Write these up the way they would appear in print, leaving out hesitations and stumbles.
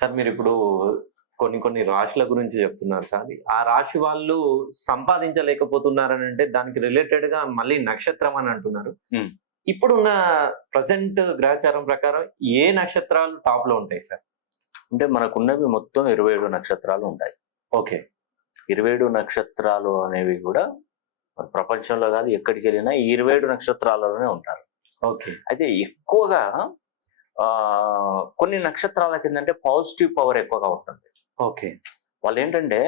Sir మీరిప్పుడు కొన్ని రాశుల గురించి చెప్తున్నారు సార్. ఆ రాశి వాళ్ళు సంపాదించలేకపోతున్నారని అంటే దానికి రిలేటెడ్‌గా మళ్ళీ నక్షత్రం అని అంటున్నారు. హ్మ్. ఇప్పుడున్న ప్రెజెంట్ గ్రహచారం ప్రకారం ఏ నక్షత్రాలు టాప్‌లో ఉంటాయి సార్? అంటే మనకున్నవి మొత్తం 27 నక్షత్రాలు ఉంటాయి. ఓకే. 27 నక్షత్రాలు అనేవి కూడా మన ప్రపంచంలో కాదు ఎక్కడికెళ్ళినా ఈ 27 నక్షత్రాలలోనే ఉంటారు. ఓకే. అయితే ఎక్కువగా కొన్ని నక్షత్రాలకి ఏందంటే పాజిటివ్ పవర్ ఎక్కువగా ఉంటుంది. ఓకే. వాళ్ళేంటంటే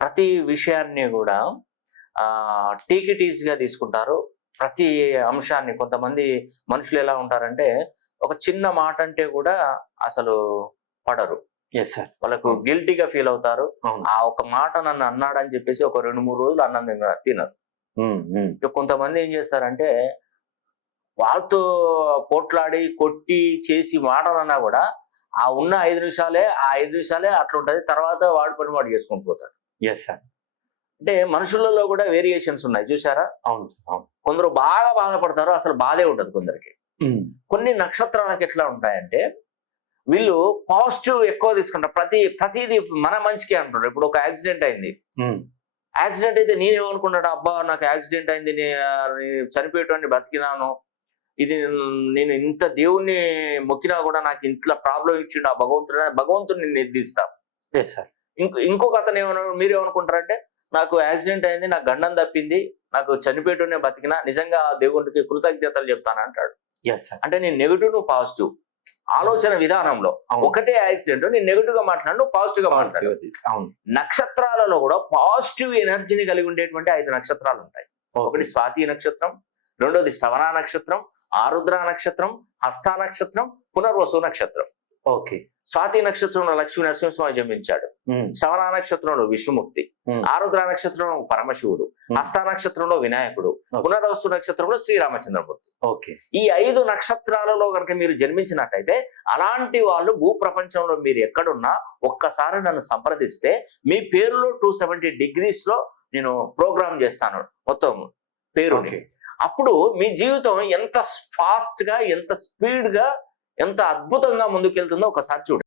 ప్రతి విషయాన్ని కూడా టేక్ ఇట్ ఈజీగా తీసుకుంటారు. ప్రతి అంశాన్ని కొంతమంది మనుషులు ఎలా ఉంటారంటే ఒక చిన్న మాట అంటే కూడా అసలు పడరు. Yes sir. వాళ్ళకు గిల్టీగా ఫీల్ అవుతారు. అవును. ఆ ఒక మాట నన్ను అన్నాడని చెప్పేసి ఒక 2, 3 రోజులు అన్నం తినరు. ఇక కొంతమంది ఏం చేస్తారంటే వాళ్ళతో పోట్లాడి, కొట్టి, చేసి మాటలన్నా కూడా ఆ ఉన్న 5 నిమిషాలే, ఆ 5 నిమిషాలే అట్లుంటది. తర్వాత వాడి పని వాడు చేసుకొని పోతాడు. Yes sir. అంటే మనుషులలో కూడా వేరియేషన్స్ ఉన్నాయి చూసారా? అవును సార్. అవును. కొందరు బాగా బాధపడతారు. అసలు బాధే ఉండదు కొందరికి. కొన్ని నక్షత్రాలకు ఎట్లా ఉంటాయంటే వీళ్ళు పాజిటివ్ ఎక్కువ తీసుకుంటారు. ప్రతిదీ మన మంచికే అంటారు. ఇప్పుడు ఒక యాక్సిడెంట్ అయింది. యాక్సిడెంట్ అయితే నేనేమనుకుంటాడు, అబ్బా నాకు యాక్సిడెంట్ అయింది, చనిపోయేటోని బతికినాను, ఇది నేను ఇంత దేవుణ్ణి మొక్కినా కూడా నాకు ఇంట్లో ప్రాబ్లం ఇచ్చిండు ఆ భగవంతుడిని నిర్దిస్తా. Yes sir. ఇంకొక అతను మీరేమనుకుంటారంటే నాకు యాక్సిడెంట్ అయింది, నాకు గండం తప్పింది, నాకు చనిపోయేటోనే బతికినా నిజంగా ఆ దేవుడికి కృతజ్ఞతలు చెప్తాను అంటాడు. Yes sir. అంటే నేను నెగిటివ్, నువ్వు పాజిటివ్ ఆలోచన విధానంలో. ఒకటే యాక్సిడెంట్, నేను నెగిటివ్ గా మాట్లాడు, నువ్వు పాజిటివ్ గా మాట్లాడు. అవును. నక్షత్రాలలో కూడా పాజిటివ్ ఎనర్జీని కలిగి ఉండేటువంటి 5 నక్షత్రాలు ఉంటాయి. ఒకటి స్వాతి నక్షత్రం, రెండోది శ్రవణ నక్షత్రం, ఆరుద్ర నక్షత్రం, హస్త నక్షత్రం, పునర్వసు నక్షత్రం. ఓకే. స్వాతి నక్షత్రంలో లక్ష్మీ నరసింహస్వామి జన్మించాడు. శ్రవణ నక్షత్రంలో విష్ణుమూర్తి, ఆరుద్ర నక్షత్రంలో పరమశివుడు, హస్త నక్షత్రంలో వినాయకుడు, పునర్వసు నక్షత్రంలో శ్రీరామచంద్రమూర్తి. ఓకే. ఈ 5 నక్షత్రాలలో కనుక మీరు జన్మించినట్టయితే అలాంటి వాళ్ళు భూప్రపంచంలో మీరు ఎక్కడున్నా ఒక్కసారి నన్ను సంప్రదిస్తే మీ పేరులో 270 degrees లో నేను ప్రోగ్రామ్ చేస్తాను మొత్తం పేరుని. అప్పుడు మీ జీవితం ఎంత ఫాస్ట్ గా, ఎంత స్పీడ్ గా, ఎంత అద్భుతంగా ముందుకెళ్తుందో ఒకసారి చూడండి.